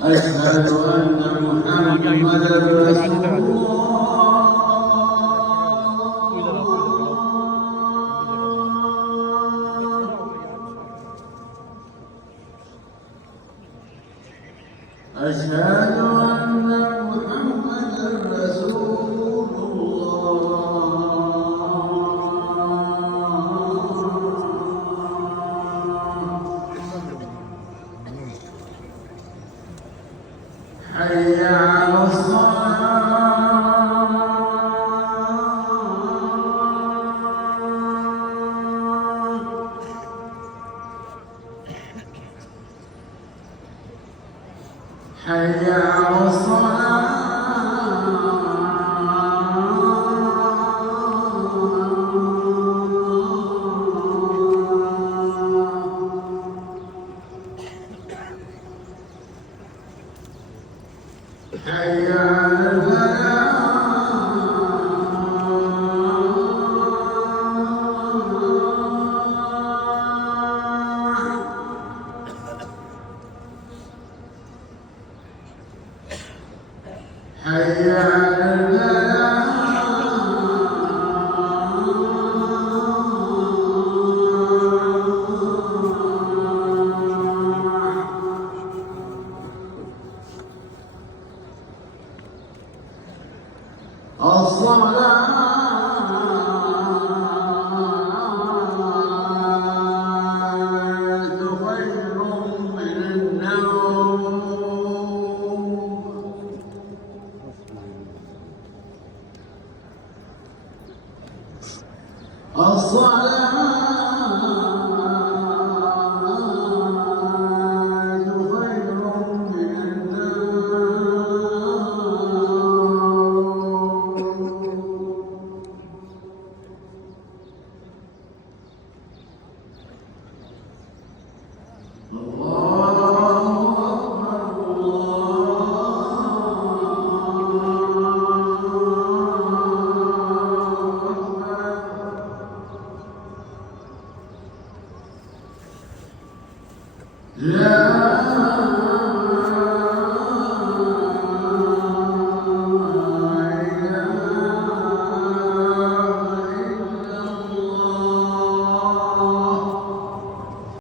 أشهد أن محمدا رسول الله. أشهد أن محمدا رسول الله. حي على الصلاة. حي على الصلاة. حي على الفلاح. حي على الفلاح. الصلاة خير من النوم. الصلاة خير من النوم.